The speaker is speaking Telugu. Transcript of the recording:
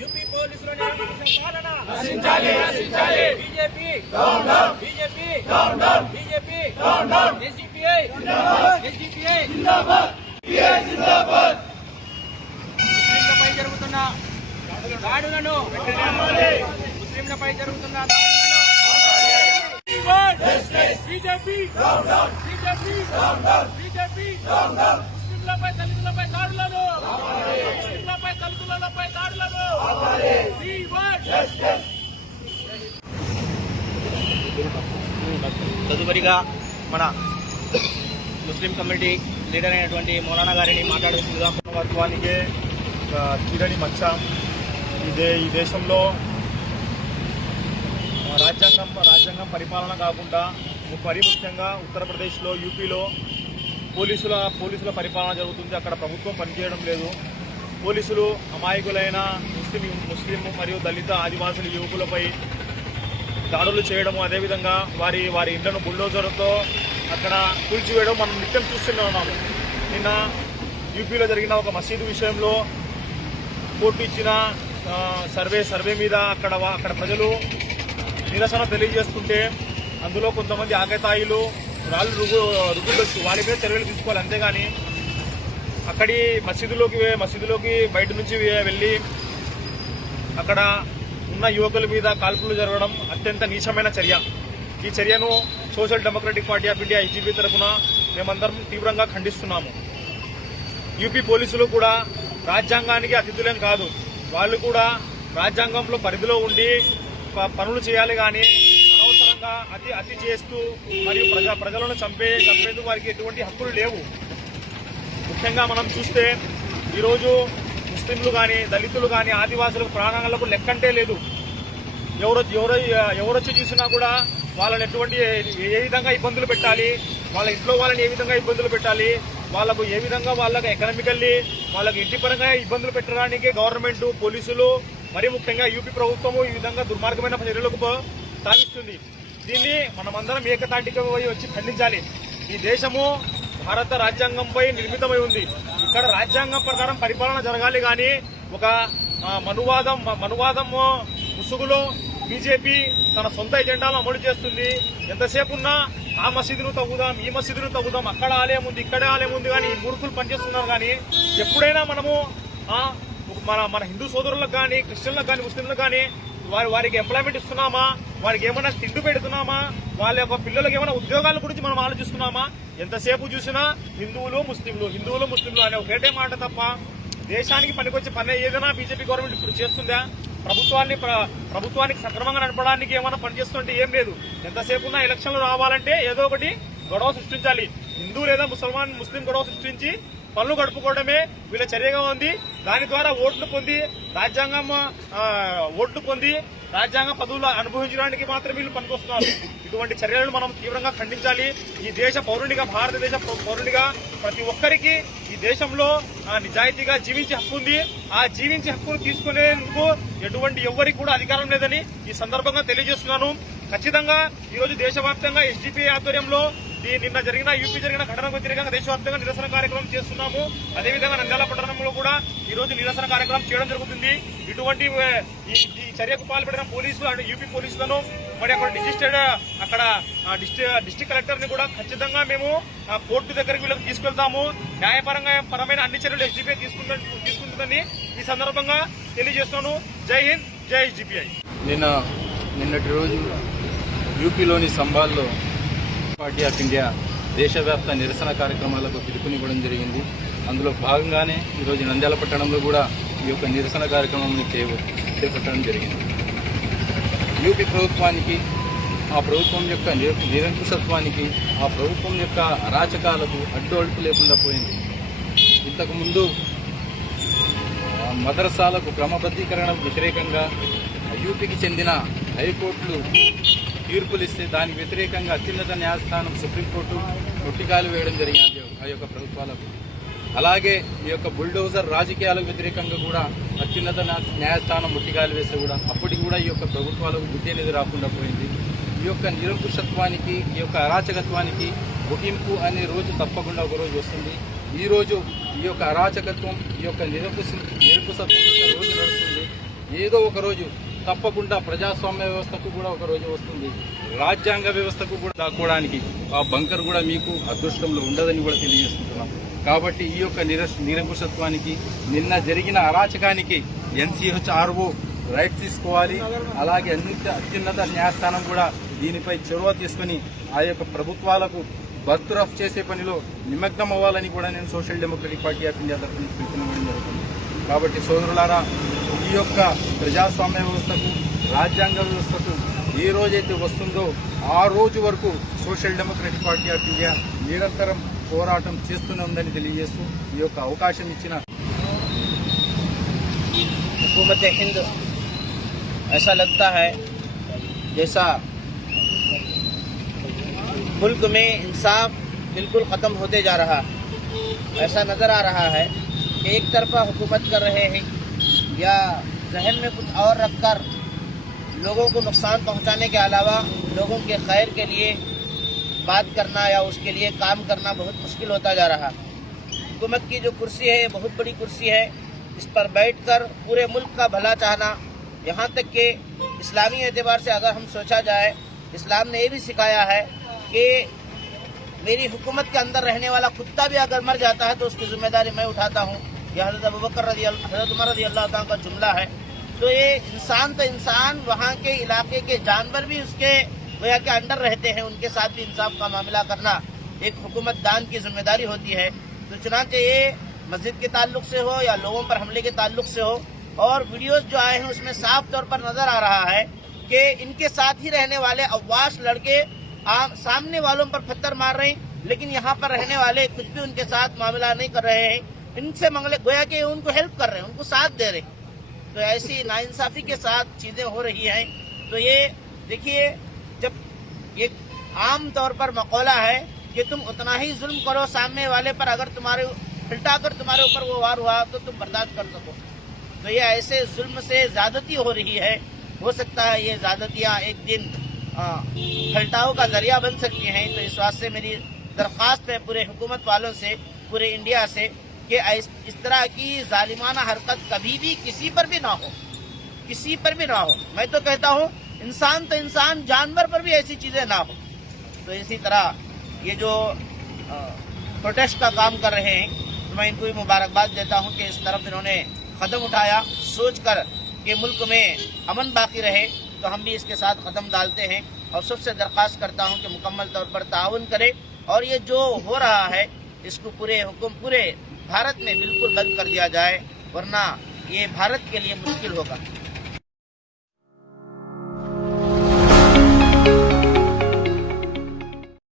యూపీ పోలీసుల నిరంకుశ పాలన బీజేపీ ఎస్డిపిఐ ముస్లింలపై జరుగుతున్న దాడులను బీజేపీ ముస్లింలపై దళితులపై దాడులను తదుపరిగా మన ముస్లిం కమ్యూనిటీ లీడర్ అయినటువంటి మౌలానా గారిని మాట్లాడుతుందిగా ప్రభుత్వానికే తీరని మచ్చ. ఈ దేశంలో రాజ్యాంగం పరిపాలన కాకుండా మరీ ముఖ్యంగా ఉత్తరప్రదేశ్లో, యూపీలో పోలీసుల పరిపాలన జరుగుతుంది. అక్కడ ప్రభుత్వం పనిచేయడం లేదు. పోలీసులు అమాయకులైన ముస్లిం మరియు దళిత ఆదివాసుల యువకులపై దాడులు చేయడము, అదేవిధంగా వారి ఇండ్లను బుల్డోజర్తో అక్కడ కూల్చివేయడం మనం నిత్యం చూస్తూనే ఉన్నాము. నిన్న యూపీలో జరిగిన ఒక మసీదు విషయంలో కోర్టు ఇచ్చిన సర్వే మీద అక్కడ ప్రజలు నిరసన తెలియజేస్తుంటే అందులో కొంతమంది ఆకతాయిలు రాళ్ళు రుగ్గులొచ్చు వాళ్ళ మీద చర్యలు తీసుకోవాలి. అంతేగాని అక్కడి మసీదులోకి బయట నుంచి వెళ్ళి అక్కడ ఉన్న యువకుల మీద కాల్పులు జరగడం అత్యంత నీచమైన చర్య. ఈ చర్యను social democratic party of India SDP తరఫున మేమందరం తీవ్రంగా ఖండిస్తున్నాము. యూపీ పోలీసులు కూడా రాజ్యాంగానికి అతిథులేం కాదు. వాళ్ళు కూడా రాజ్యాంగంలో పరిధిలో ఉండి పనులు చేయాలి. కానీ అనవసరంగా అతి చేస్తూ మరియు ప్రజలను చంపేందుకు వారికి ఎటువంటి హక్కులు లేవు. ముఖ్యంగా మనం చూస్తే ఈరోజు ముస్లింలు కానీ, దళితులు కానీ, ఆదివాసులకు ప్రాణాలకు లెక్కంటే లేదు. ఎవరొచ్చి చూసినా కూడా వాళ్ళని ఏ విధంగా ఇబ్బందులు పెట్టాలి, వాళ్ళ ఇంట్లో వాళ్ళని ఏ విధంగా ఇబ్బందులు పెట్టాలి, వాళ్ళకు ఏ విధంగా వాళ్ళకు ఎకనామికల్లీ వాళ్ళకు ఇంటి పరంగా ఇబ్బందులు పెట్టడానికి గవర్నమెంట్, పోలీసులు, మరీ ముఖ్యంగా యూపీ ప్రభుత్వము ఈ విధంగా దుర్మార్గమైన చర్యలకు సాగిస్తుంది. దీన్ని మనమందరం ఏకతాటిగా వచ్చి ఖండించాలి. ఈ దేశము భారత రాజ్యాంగంపై నిర్మితమై ఉంది. ఇక్కడ రాజ్యాంగం ప్రకారం పరిపాలన జరగాలి. కానీ ఒక మనువాదం ముసుగులో బీజేపీ తన సొంత ఎజెండాలను అమలు చేస్తుంది. ఎంతసేపు ఉన్నా ఆ మసీదును తగ్గుదాం, ఈ మసీదును తగ్గుదాం, అక్కడ ఆలయం ఉంది, ఇక్కడే ఆలయం ఉంది కానీ ఈ మూర్ఖులు పనిచేస్తున్నారు. కానీ ఎప్పుడైనా మనము మన హిందూ సోదరులకు కానీ, క్రిస్టియన్లకు కానీ, ముస్లింలకు కానీ వారికి ఎంప్లాయ్మెంట్ ఇస్తున్నామా, వారికి ఏమైనా తిండి పెడుతున్నామా, వాళ్ళ యొక్క పిల్లలకు ఏమైనా ఉద్యోగాల గురించి మనం ఆలోచిస్తున్నామా? ఎంతసేపు చూసినా హిందువులు ముస్లింలు అనే ఒకటే మాట తప్ప దేశానికి పనికొచ్చే పని ఏదైనా బీజేపీ గవర్నమెంట్ ఇప్పుడు చేస్తుందా? ప్రభుత్వానికి సక్రమంగా నడపడానికి ఏమైనా పనిచేస్తుంటే ఏం లేదు. ఎంతసేపు ఉన్న ఎలక్షన్లు రావాలంటే ఏదో ఒకటి గొడవ సృష్టించాలి. హిందూ లేదా ముస్లిం గొడవ సృష్టించి పనులు గడుపుకోవడమే వీళ్ళ చర్యగా ఉంది. దాని ద్వారా ఓట్లు పొంది రాజ్యాంగ పదవులు అనుభవించడానికి మాత్రం వీళ్ళు పనికొస్తున్నారు. ఇటువంటి చర్యలను మనం తీవ్రంగా ఖండించాలి. ఈ దేశ పౌరునిగా, భారతదేశ పౌరునిగా ప్రతి ఒక్కరికి ఈ దేశంలో నిజాయితీగా జీవించే హక్కు ఉంది. ఆ జీవించే హక్కును తీసుకునేందుకు ఎవరికి కూడా అధికారం లేదని ఈ సందర్భంగా తెలియజేస్తున్నాను. ఖచ్చితంగా ఈరోజు దేశవ్యాప్తంగా ఎస్డిపి ఆధ్వర్యంలో నిన్న యూపీ జరిగిన ఘటనకు వ్యతిరేకంగా దేశవ్యాప్తంగా నిరసన కార్యక్రమం చేస్తున్నాము. అదేవిధంగా నంద్యాల పట్టణంలో కూడా ఈ రోజు నిరసన కార్యక్రమం చేయడం జరుగుతుంది. ఇటువంటి ఈ చర్యకు పాల్పడిన యూపీ పోలీసులను మరి అక్కడ డిస్ట్రిక్ట్ కలెక్టర్ ని కూడా ఖచ్చితంగా మేము కోర్టు దగ్గరికి వీళ్ళకి తీసుకెళ్తాము. న్యాయపరమైన అన్ని చర్యలు ఎస్డిపిఐ తీసుకుంటుందని ఈ సందర్భంగా తెలియజేస్తున్నాను. జై హింద్, జై ఎస్డిపిఐ. నిన్నటి రోజు యూపీలోని సంబాల్లో పార్టీ ఆఫ్ ఇండియా దేశవ్యాప్త నిరసన కార్యక్రమాలకు పిలుపునివ్వడం జరిగింది. అందులో భాగంగానే ఈరోజు నంద్యాల పట్టణంలో కూడా ఈ యొక్క నిరసన కార్యక్రమాన్ని చేపట్టడం జరిగింది. యూపీ ప్రభుత్వానికి, ఆ ప్రభుత్వం యొక్క నిరంకుశత్వానికి, ఆ ప్రభుత్వం యొక్క అరాచకాలకు అడ్డు లేకుండా పోయింది. ఇంతకుముందు మదరసాలకు క్రమబద్ధీకరణ వ్యతిరేకంగా యూపీకి చెందిన హైకోర్టులు తీర్పులు ఇస్తే దానికి వ్యతిరేకంగా అత్యున్నత న్యాయస్థానం సుప్రీంకోర్టు ముట్టికాయలు వేయడం జరిగింది ఆ యొక్క ప్రభుత్వాలకు. అలాగే ఈ యొక్క బుల్డోజర్ రాజకీయాలకు వ్యతిరేకంగా కూడా అత్యున్నత న్యాయస్థానం ముట్టికాయలు వేస్తే కూడా అప్పటికి కూడా ఈ యొక్క ప్రభుత్వాలకు బుద్ధి అనేది రాకుండా పోయింది. ఈ యొక్క నిరంకుశత్వానికి, ఈ యొక్క అరాచకత్వానికి ముగింపు అనే రోజు తప్పకుండా ఒకరోజు వస్తుంది. ఈ రోజు ఈ యొక్క అరాచకత్వం, ఈ యొక్క నిరంకుశత్వం రోజు నడుస్తుంది. ఏదో ఒక రోజు తప్పకుండా ప్రజాస్వామ్య వ్యవస్థకు కూడా ఒక రోజు వస్తుంది. రాజ్యాంగ వ్యవస్థకు కూడా దాక్కోవడానికి ఆ బంకర్ కూడా మీకు అదృష్టంలో ఉండదని కూడా తెలియజేస్తున్నాం. కాబట్టి ఈ యొక్క నిరంకుశత్వానికి, నిన్న జరిగిన అరాచకానికి NCHRO రైట్ తీసుకోవాలి. అలాగే అత్యున్నత న్యాయస్థానం కూడా దీనిపై చొరవ తీసుకుని ఆ యొక్క ప్రభుత్వాలకు బర్తరఫ్ చేసే పనిలో నిమగ్నం అవ్వాలని కూడా నేను social democratic party of India తరఫున పిలుపునివ్వడం జరుగుతుంది. కాబట్టి సోదరులారా, ఈ యొక్క ప్రజాస్వామ్య వ్యవస్థకు, రాజ్యాంగ వ్యవస్థకు ఏ రోజైతే వస్తుందో ఆ రోజు వరకు social democratic party of India నిరంతరం పోరాటం చేస్తూనే ఉందని తెలియజేస్తూ ఈ యొక్క అవకాశం ఇచ్చిన हुकूमत हिंद ऐसा लगता है जैसा मुल्क में इंसाफ बिल्कुल ख़त्म होते जा रहा है। ऐसा नज़र आ रहा है कि एक तरफा हुकूमत कर रहे हैं या जहन में कुछ और रखकर लोगों को नुकसान पहुंचाने के अलावा लोगों के खैर के लिए बात करना या उसके लिए काम करना बहुत मुश्किल होता जा रहा है। हुकूमत की जो कुर्सी है ये बहुत बड़ी कुर्सी है। इस पर बैठकर पूरे मुल्क का भला चाहना, यहाँ तक कि इस्लामी एतबार से अगर हम सोचा जाए, इस्लाम ने ये भी सिखाया है कि मेरी हुकूमत के अंदर रहने वाला कुत्ता भी अगर मर जाता है तो उसकी जिम्मेदारी मैं उठाता हूँ। यह हज़रत उमर रज़ी अल्लाह तआला का जुमला है। तो ये इंसान तो इंसान, वहाँ के इलाके के जानवर भी उसके गोया के अंडर रहते हैं, उनके साथ भी इंसाफ का मामला करना एक हुकूमतदान की जिम्मेदारी होती है। तो चुनांचे ये मस्जिद के ताल्लुक से हो या लोगों पर हमले के ताल्लुक से हो, और वीडियोस जो आए हैं उसमें साफ तौर पर नजर आ रहा है कि इनके साथ ही रहने वाले अव्वाश लड़के सामने वालों पर पत्थर मार रहे हैं, लेकिन यहाँ पर रहने वाले कुछ भी उनके साथ मामला नहीं कर रहे हैं। इनसे मंगले गोया कि उनको हेल्प कर रहे हैं, उनको साथ दे रहे हैं। तो ऐसी नाइंसाफी के साथ चीजें हो रही हैं। तो ये देखिए, जब ये आम तौर पर मकौला है कि तुम उतना ही जुल्म करो सामने वाले पर, अगर तुम्हारे उल्टाकर तुम्हारे ऊपर वो वार हुआ तो तुम बर्दाश्त कर सको। तो ये ऐसे जुल्म से ज्यादती हो रही है। हो सकता है ये ज्यादतियाँ एक दिन फलटाव का जरिया बन सकती हैं। तो इस वास्ते मेरी दरख्वास्त है पूरे हुकूमत वालों से, पूरे इंडिया से, कि इस तरह की जालिमाना हरकत कभी भी किसी पर भी ना हो, किसी पर भी ना हो। मैं तो कहता हूँ इंसान तो इंसान, जानवर पर भी ऐसी चीजें ना हो। तो इसी तरह ये जो प्रोटेस्ट का काम कर रहे हैं, तो मैं इनको भी मुबारकबाद देता हूं कि इस तरफ इन्होंने कदम उठाया सोचकर कि मुल्क में अमन बाकी रहे। तो हम भी इसके साथ कदम डालते हैं और सबसे दरख्वास्त करता हूं कि मुकम्मल तौर पर ताउन करें और ये जो हो रहा है इसको पूरे भारत में बिल्कुल बंद कर दिया जाए, वरना ये भारत के लिए मुश्किल होगा।